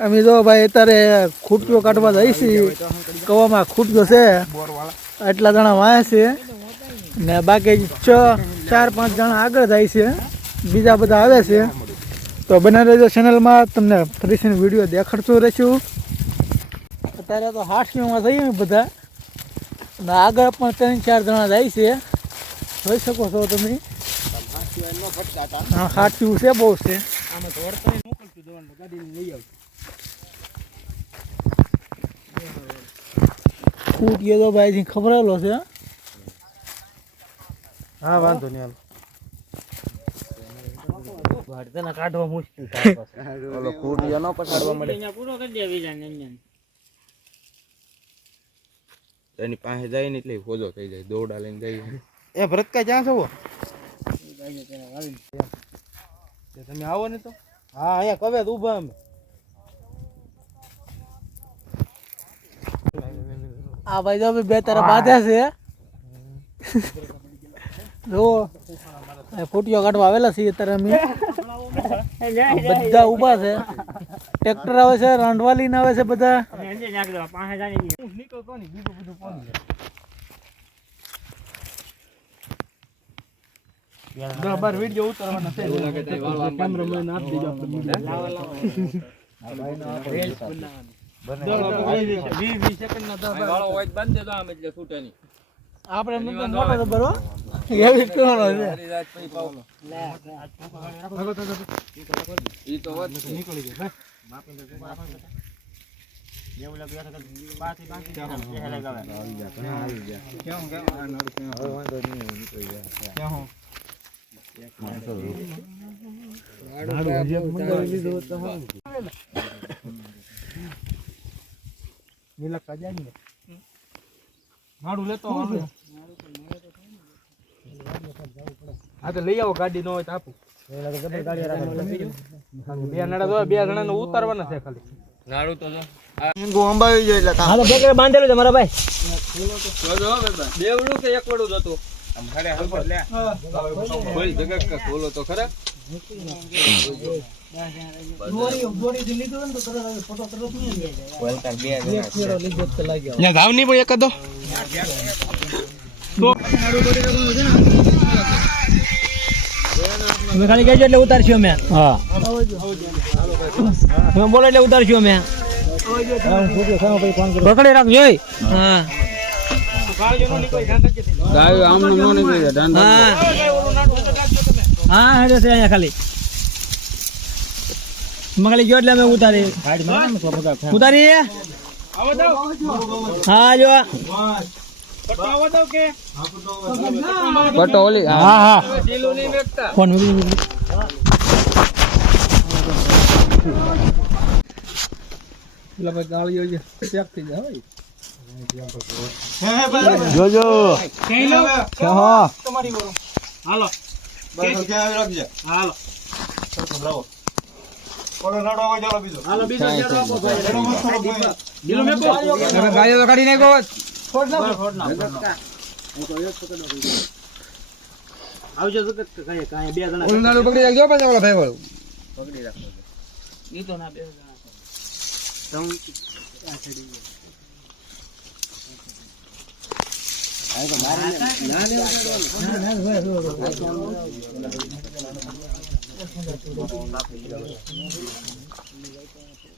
અમે જો ભાઈ અત્યારે ખૂટ્યો કાઢવા જાય છે કવામાં ખૂટ્યો છે. એટલા જણા વાયા છે. ને બાકી છ, ચાર, પાંચ જણા આગળ જાય છે. બીજા બધા આવે છે. તો બના રહેજો ચેનલમાં તમને ફરીથી વીડિયો દેખાડતું રહીશું. અત્યારે તો હાથમીમાં થઈએ બધા. અને આગળ પણ ત્રણ ચાર જણા જાય છે. જોઈ શકો છો તમે. હા હાથયું છે બહુ છે. ફૂટ તો ભાઈ ખબરેલો છે હા. વાંધો નહીં કાઢવા મુશ્કેલ થાય પછી. ન પછાડવા મળે. પૂરો કરી દે બીજાને એની પાસે જાય ને એટલે ફોજો થઈ જાય દોરડા લઈને જાય. એ ભરતકા ક્યાં છો? તમે આવો ને તો. હા અહીંયા કવે ઊભા અમે. આ ભાઈ તો બે તારા બાંધ્યા છે. જો ફૂટીઓ કાઢવા આવેલા છીએ અત્યારે અમે. બધા ઊભા છે. ટ્રેક્ટર આવે છે રાંડવા લઈને આવે છે બધા. મોટો એવી છે. તો નીકળી જાય નીલકા માડું લેતો. હા તો લઈ આવો ગાડી ન હોય તો આપું. બે નડા તો બે ને બાંધેલું છે મારા ભાઈ જો જો બેબા બેવડું કે એકવડું જ ખોલ તો ખરા પણ એકાદો તમે ખાલી કહેજો એટલે ઉતારશું અમે. હા. તમે બોલો એટલે ઉતારશું અમે. પકડી રાખજો. હા. ગાયો આમનું નો નીકળી જાય હા. હા છે અહીંયા ખાલી. મગલી ગયો એટલે અમે ઉતારી. ઉતારી હા જો. પટો ઓલી હા. હા ઢીલું નહીં મેકતા ફોન મૂકી મૂકી. પેલા ભાઈ ગાળીઓ જે હોય. જોજો તો કાઢી નાખો આવજો બે જણા પકડી રાખજો પાછા ઓલા ભાઈ વાળું ઈ તો ના બે જણા એ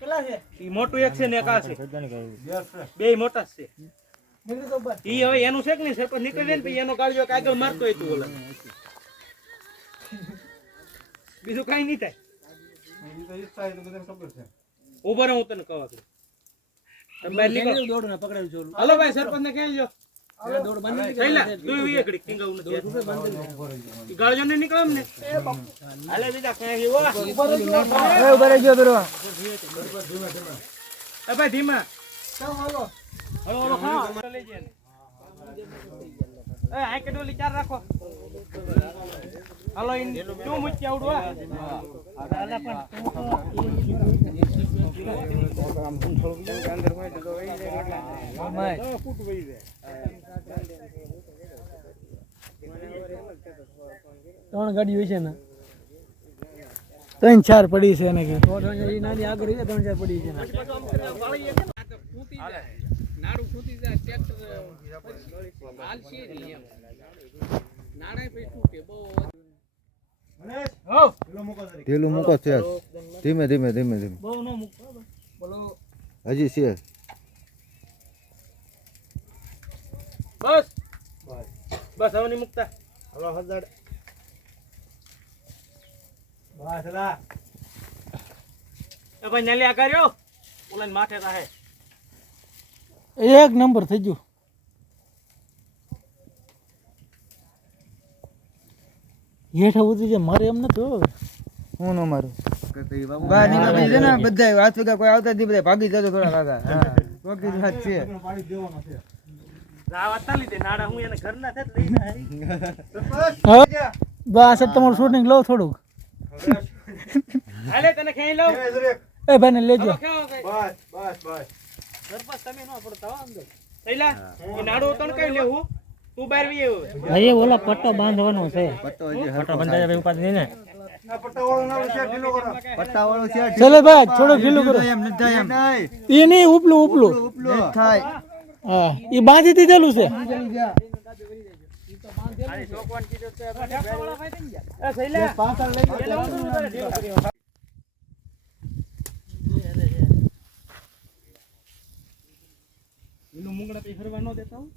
ને. ઈ મોટું એક છે ને એક આ છે. બે મોટા છે. ઈ હવે એનું છે કે નહીં? સરપંચ નીકળી ને પછી એનો કાળજો કાગળ મારતો હોય તું ઓલા. બીજું કઈ નહીં થાય. ઊભો રહો હું તને કહું. તમે પકડાવી નીકળો. હલો ભાઈ સરપંચ ને કહેજો. તું ગાળિયો નહીં નીકળે એમ ને? હાલે બરો એ ભાઈ ધીમા. હળો, હળો, ખાઓ. લઈ જાય. ત્રણ ગાડીઓ છે ને ત્રણ ચાર પડી છે એને કે. નાની આગળ છે ત્રણ ચાર પડી છે હો ઢીલું મૂકો છે ધીમે ધીમે ધીમે ધીમે. બહુ નો મૂકો હજી છે. બસ. બસ. હવે નહીં મૂકતા. એ ભાઈ નલિયા કર્યો? રહ્યો ઓલા માથે રહે એક નંબર થઈ ગયું. હેઠા ઉતરી જાય. મારે એમ નથી હવે હું ન મારું. બધા હાથ ભેગા કોઈ આવતા નથી બધા ભાગી જતો થોડા કાકા હા. વાત છે. બસ તમારું શૂટિંગ લો થોડુંક. હાલે તને ખેંચી લઉં? એ ભાઈ ને લેજો થઈલા એ નાડું ઉતણ કઈ લેવું? તું બહાર વી આવ્યો ભાઈ ઓલા પટ્ટો બાંધવાનો છે. પટ્ટો હજી હરખો થાય. પટ્ટા વાળો છે ચલે ભાઈ થોડું ઢીલું કરો. એમ નથી થાય એમ એ નહીં ઉપલું ઉપલું. ઉપલું થાય હા. એ બાંધી દીધેલું છે. મુંગડા ફરવા ન દેતા હું.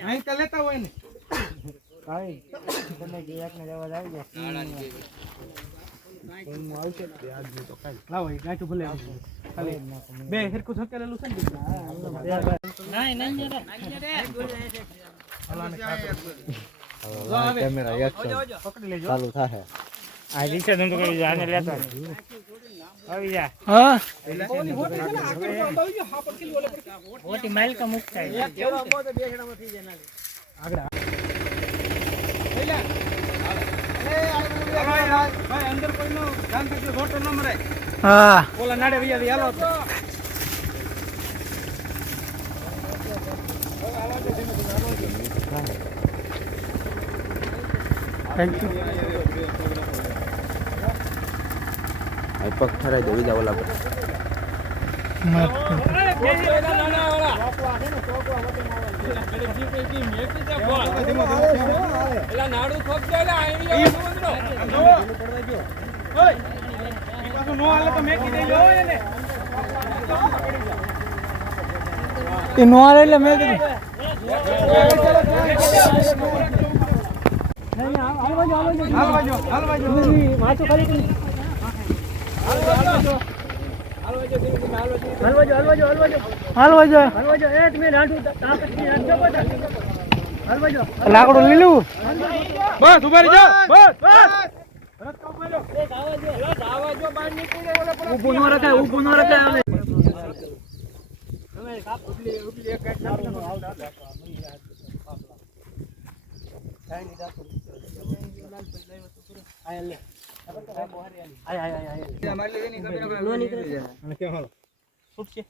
અહીં તો લેતા છે ને લાવો એ ગાંઠું ભલે આવશે ખાલી બે હરખું થકેલેલું ચાલુ થાય હા? ભાઈ અંદર કોઈનો ધ્યાન રાખજો ખોટો ન હા. ઓલા નાડે દી હાલો. તો. થેન્ક યુ પગ ઠરાઈ દે બીજા ઓલા પર ઓય, ઈ પાછું નો હાલે તો મેકી દેજો હો એને. એ નો આવે એટલે મેં કીધું હાલવા જો, હાલવા જો. હાલવા જો લાકડું લીલું બસ ઊભા રહી જાઓ. બસ બસ ઊભું ન રખાય ઊભું ન રખાય હવે છૂટશે.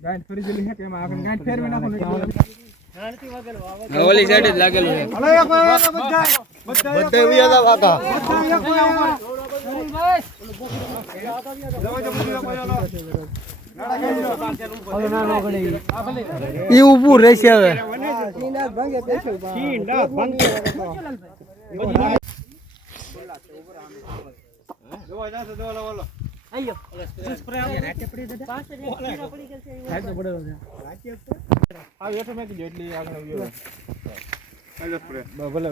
ગાંઠ ફરી ગયેલી છે. કે એમાં આગળ ગાંઠ ફેરવી નાખો ને ઓલી સાઈડ જ લાગેલું છે બધા ઉયા હતા કાકા એ ઉભું રહેશે હવે. ભલે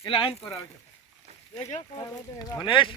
એટલે આઈન કરાવજો મનેશ